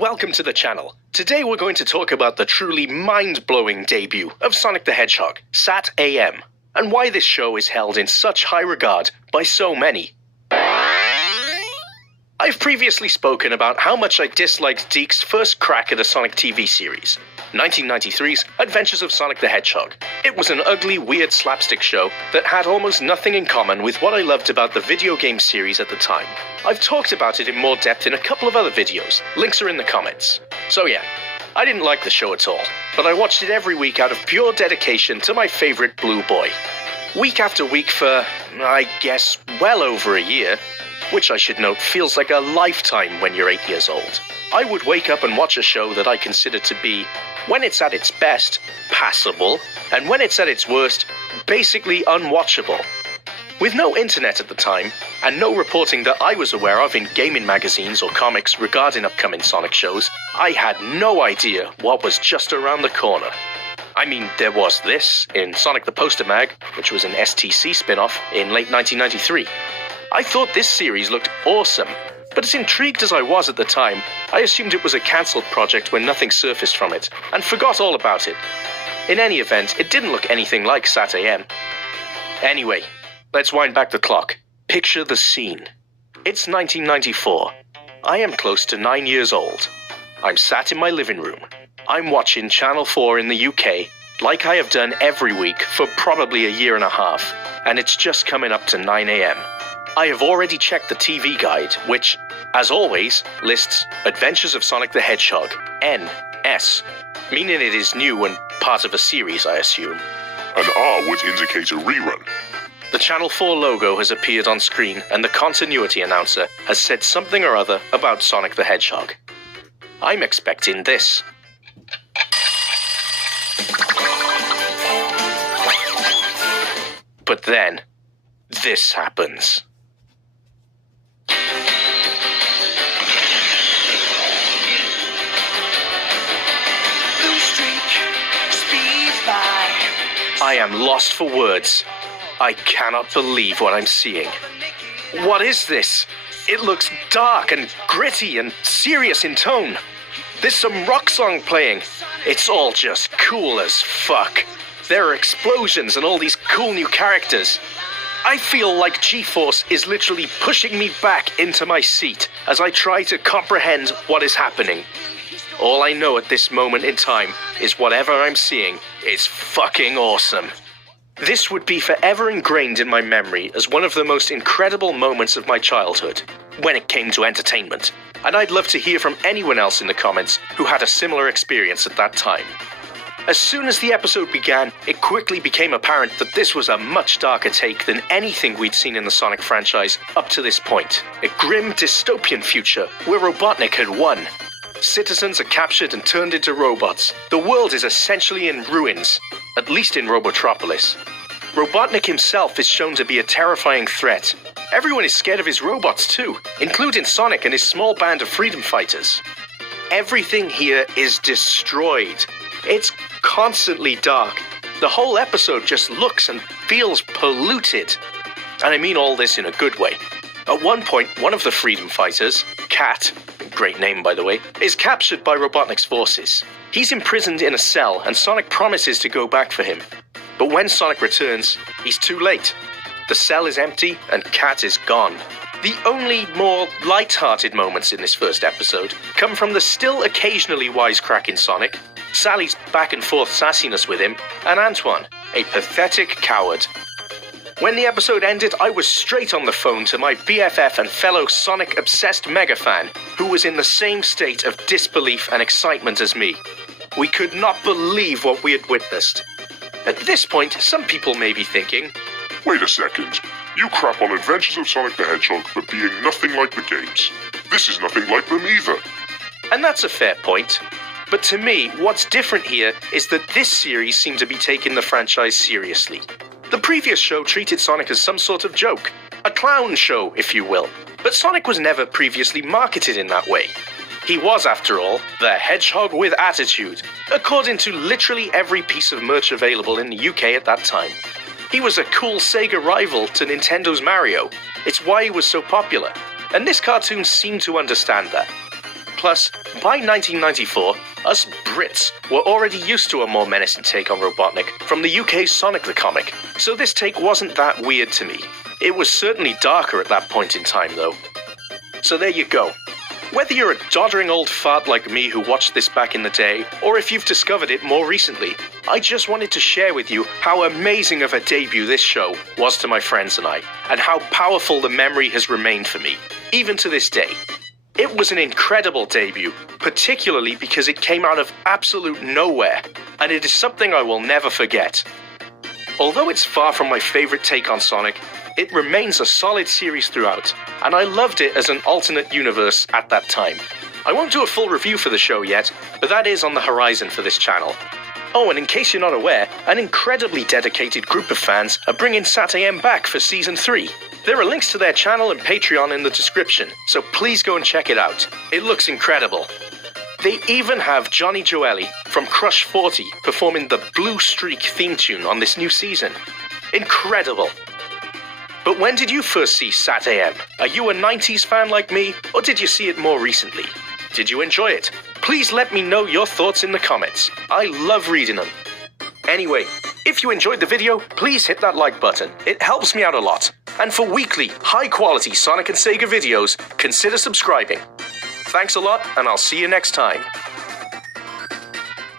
Welcome to the channel. Today we're going to talk about the truly mind-blowing debut of Sonic the Hedgehog, SatAM, and why this show is held in such high regard by so many. I've previously spoken about how much I disliked DiC's first crack at a Sonic TV series, 1993's Adventures of Sonic the Hedgehog. It was an ugly, weird slapstick show that had almost nothing in common with what I loved about the video game series at the time. I've talked about it in more depth in a couple of other videos, links are in the comments. So yeah, I didn't like the show at all, but I watched it every week out of pure dedication to my favorite Blue Boy. Week after week for, I guess, well over a year, which I should note feels like a lifetime when you're 8 years old. I would wake up and watch a show that I consider to be, when it's at its best, passable, and when it's at its worst, basically unwatchable. With no internet at the time, and no reporting that I was aware of in gaming magazines or comics regarding upcoming Sonic shows, I had no idea what was just around the corner. I mean, there was this in Sonic the Poster Mag, which was an STC spin-off in late 1993. I thought this series looked awesome, but as intrigued as I was at the time, I assumed it was a cancelled project when nothing surfaced from it, and forgot all about it. In any event, it didn't look anything like SatAM. Anyway, let's wind back the clock. Picture the scene. It's 1994. I am close to 9 years old. I'm sat in my living room. I'm watching Channel 4 in the UK, like I have done every week for probably a year and a half, and it's just coming up to 9 AM. I have already checked the TV guide, which, as always, lists Adventures of Sonic the Hedgehog, NS, meaning it is new and part of a series, I assume. An R would indicate a rerun. The Channel 4 logo has appeared on screen, and the continuity announcer has said something or other about Sonic the Hedgehog. I'm expecting this. But then, this happens. I am lost for words. I cannot believe what I'm seeing. What is this? It looks dark and gritty and serious in tone. There's some rock song playing. It's all just cool as fuck. There are explosions and all these cool new characters. I feel like G-Force is literally pushing me back into my seat as I try to comprehend what is happening. All I know at this moment in time is whatever I'm seeing is fucking awesome. This would be forever ingrained in my memory as one of the most incredible moments of my childhood, when it came to entertainment, and I'd love to hear from anyone else in the comments who had a similar experience at that time. As soon as the episode began, it quickly became apparent that this was a much darker take than anything we'd seen in the Sonic franchise up to this point. A grim dystopian future where Robotnik had won. Citizens are captured and turned into robots. The world is essentially in ruins, at least in Robotropolis. Robotnik himself is shown to be a terrifying threat. Everyone is scared of his robots too, including Sonic and his small band of freedom fighters. Everything here is destroyed. It's constantly dark. The whole episode just looks and feels polluted. And I mean all this in a good way. At one point, one of the freedom fighters, Cat, great name by the way, is captured by Robotnik's forces. He's imprisoned in a cell and Sonic promises to go back for him. But when Sonic returns, he's too late. The cell is empty and Cat is gone. The only more light-hearted moments in this first episode come from the still occasionally wisecracking Sonic, Sally's back and forth sassiness with him, and Antoine, a pathetic coward. When the episode ended, I was straight on the phone to my BFF and fellow Sonic-obsessed mega-fan, who was in the same state of disbelief and excitement as me. We could not believe what we had witnessed. At this point, some people may be thinking, Wait a second. You crap on Adventures of Sonic the Hedgehog for being nothing like the games. This is nothing like them either. And that's a fair point. But to me, what's different here is that this series seemed to be taking the franchise seriously. The previous show treated Sonic as some sort of joke, a clown show, if you will. But Sonic was never previously marketed in that way. He was, after all, the hedgehog with attitude, according to literally every piece of merch available in the UK at that time. He was a cool Sega rival to Nintendo's Mario. It's why he was so popular, and this cartoon seemed to understand that. Plus, by 1994, us Brits were already used to a more menacing take on Robotnik from the UK's Sonic the Comic, so this take wasn't that weird to me. It was certainly darker at that point in time, though. So there you go. Whether you're a doddering old fart like me who watched this back in the day, or if you've discovered it more recently, I just wanted to share with you how amazing of a debut this show was to my friends and I, and how powerful the memory has remained for me, even to this day. It was an incredible debut, particularly because it came out of absolute nowhere, and it is something I will never forget. Although it's far from my favorite take on Sonic, it remains a solid series throughout, and I loved it as an alternate universe at that time. I won't do a full review for the show yet, but that is on the horizon for this channel. Oh, and in case you're not aware, an incredibly dedicated group of fans are bringing SatAM back for Season 3. There are links to their channel and Patreon in the description, so please go and check it out. It looks incredible. They even have Johnny Joeli from Crush 40 performing the Blue Streak theme tune on this new season. Incredible. But when did you first see SatAM? Are you a 90s fan like me, or did you see it more recently? Did you enjoy it? Please let me know your thoughts in the comments. I love reading them. Anyway, if you enjoyed the video, please hit that like button. It helps me out a lot. And for weekly, high-quality Sonic and Sega videos, consider subscribing. Thanks a lot, and I'll see you next time.